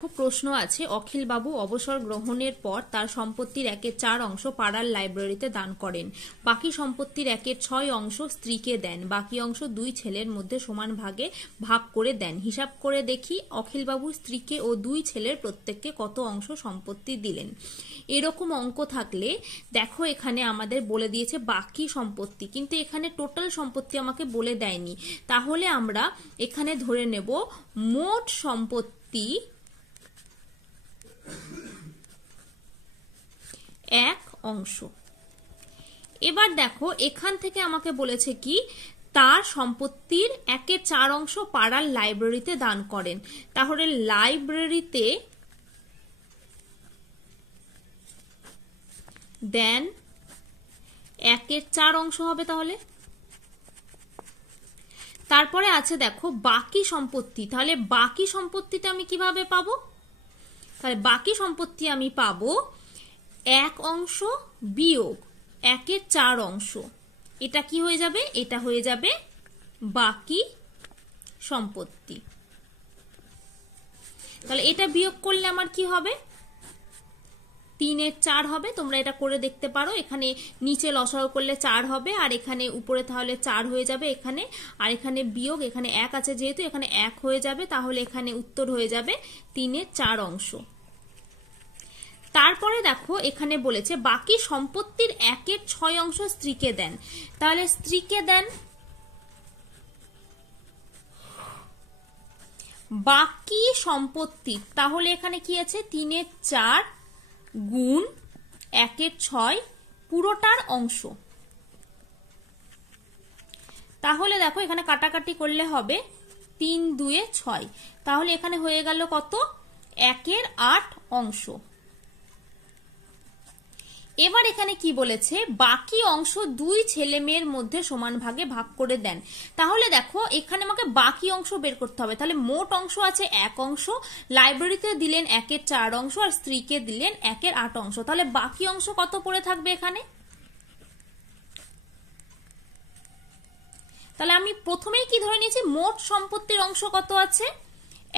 প্রশ্ন আছে, অখিল বাবু অবসর গ্রহণের পর তার সম্পত্তির 1/4 অংশ পাড়ার লাইব্রেরিতে দান করেন। বাকি সম্পত্তির 1/6 অংশ স্ত্রীকে দেন। বাকি অংশ দুই ছেলের মধ্যে সমান ভাগে ভাগ করে দেন। হিসাব করে দেখি অখিল বাবু স্ত্রীকে ও দুই ছেলের প্রত্যেককে কত অংশ সম্পত্তি দিলেন। এরকম অঙ্ক থাকলে দেখো এখানে আমাদের বলে দিয়েছে বাকি সম্পত্তি, কিন্তু এখানে টোটাল সম্পত্তি আমাকে বলে দেয়নি। তাহলে আমরা এখানে ধরে নেব মোট সম্পত্তি 1 অংশ। এবার দেখো এখান থেকে আমাকে বলেছে কি, তার সম্পত্তির 1/4 অংশ পাড়ার লাইব্রেরিতে দান করেন। তাহলে লাইব্রেরিতে দেন 1/4 অংশ হবে। তাহলে তারপরে আছে দেখো বাকি সম্পত্তি। তাহলে বাকি সম্পত্তিটা আমি কিভাবে পাবো? তাহলে বাকি সম্পত্তি আমি পাবো 1 অংশ বিয়োগ 1/4 অংশ। এটা কি হয়ে যাবে? এটা হয়ে যাবে বাকি সম্পত্তি। তাহলে এটা বিয়োগ করলে আমার কি হবে? 3/4 হবে। তোমরা এটা করে দেখতে পারো। এখানে নিচে লসাগু করলে 4 হবে, আর এখানে উপরে তাহলে 4 হয়ে যাবে এখানে, আর এখানে বিয়োগ, এখানে 1 আছে যেহেতু এখানে 1 হয়ে যাবে। তাহলে এখানে উত্তর হয়ে যাবে 3/4 অংশ। তারপরে দেখো এখানে বলেছে বাকি সম্পত্তির 1/6 অংশ স্ত্রীকে দেন। তাহলে স্ত্রীকে দেন বাকি সম্পত্তি। তাহলে এখানে কি আছে? 3/4 গুণ 1/6 পুরোটার অংশ। তাহলে দেখো এখানে কাটাকাটি করলে হবে 3 2 6। তাহলে এখানে হয়ে গেল কত? 1/8 অংশ। এবার এখানে কি বলেছে? বাকি অংশ দুই ছেলে মেয়ের মধ্যে সমান ভাগে ভাগ করে দেন। তাহলে দেখো এখানে আমাকে বাকি অংশ বের করতে হবে। তাহলে মোট অংশ আছে 1 অংশ, লাইব্রেরিতে দিলেন 1/4 অংশ, আর স্ত্রীকে দিলেন 1/8 অংশ। তাহলে বাকি অংশ কত পড়ে থাকবে এখানে? তাহলে আমি প্রথমেই কি ধরে নিয়েছি? মোট সম্পত্তির অংশ কত আছে?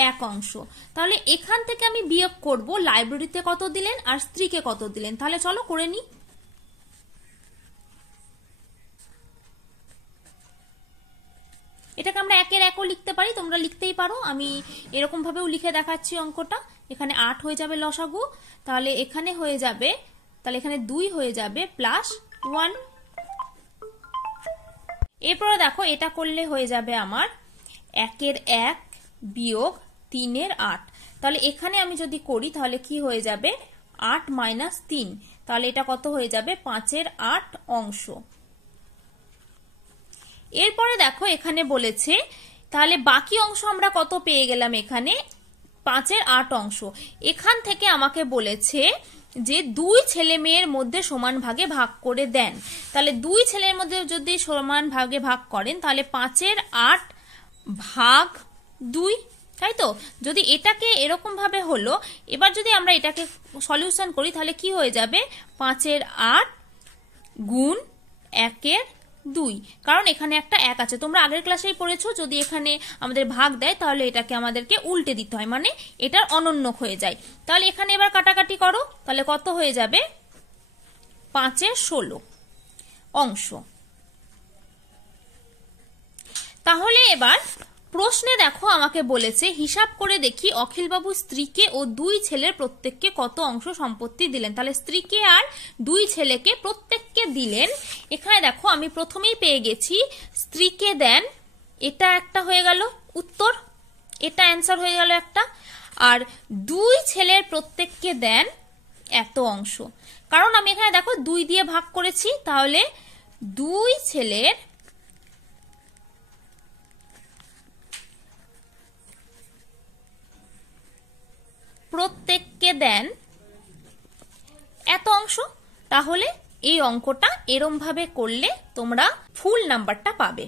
1 অংশ। তাহলে এখান থেকে আমি বিয়োগ করব লাইব্রেরিতে কত দিলেন আর স্ত্রীকে কত দিলেন। তাহলে চলো করে নি। এটাকে আমরা 1/1 লিখতে পারি, তোমরা লিখতেই পারো। আমি এরকম ভাবেও লিখে দেখাচ্ছি অঙ্কটা। এখানে 8 হয়ে যাবে লসাগু, তাহলে এখানে হয়ে যাবে, তাহলে এখানে 2 হয়ে যাবে প্লাস 1। এরপরে দেখো এটা করলে হয়ে যাবে আমার 1/1 বিয়োগ 3/8। তাহলে এখানে আমি যদি করি তাহলে কি হয়ে যাবে? 8 - 3। তাহলে এটা কত হয়ে যাবে? 5/8 অংশ। এরপরে দেখো এখানে বলেছে তাহলে বাকি অংশ আমরা কত পেয়ে গেলাম? এখানে 5/8 অংশ। এখান থেকে আমাকে বলেছে যে দুই ছেলে মেয়ের মধ্যে সমান ভাগে ভাগ করে দেন। তাহলে দুই ছেলের মধ্যে যদি সমান ভাগে ভাগ করেন তাহলে 5/8 ভাগ 2, তাই তো? যদি এটাকে এরকম ভাবে হলো, এবার যদি আমরা এটাকে সলিউশন করি তাহলে কি হয়ে যাবে? 5/8 গুণ 1/2, কারণ এখানে একটা 1 আছে। তোমরা আগের ক্লাসেই পড়েছো, যদি এখানে আমাদের ভাগ দেয় তাহলে এটাকে আমাদেরকে উল্টে দিতে হয়, মানে এটার অনন্যক হয়ে যায়। তাহলে এখানে এবার কাটাকাটি করো, তাহলে কত হয়ে যাবে? 5/16 অংশ। তাহলে এবার প্রশ্নে দেখো আমাকে বলেছে হিসাব করে দেখি অখিলবাবু স্ত্রীকে ও দুই ছেলের প্রত্যেককে কত অংশ সম্পত্তি দিলেন। তাহলে স্ত্রীকে আর দুই ছেলেকে প্রত্যেককে দিলেন। এখানে দেখো আমি প্রথমেই পেয়ে গেছি স্ত্রীকে দেন, এটা একটা হয়ে গেল উত্তর, এটা অ্যান্সার হয়ে গেল একটা। আর দুই ছেলের প্রত্যেককে দেন এত অংশ, কারণ আমি এখানে দেখো 2 দিয়ে ভাগ করেছি। তাহলে দুই ছেলের প্রত্যেককে দেন এত অংশ। তাহলে এই অঙ্কটা এরম ভাবে করলে তোমরা ফুল নাম্বারটা পাবে।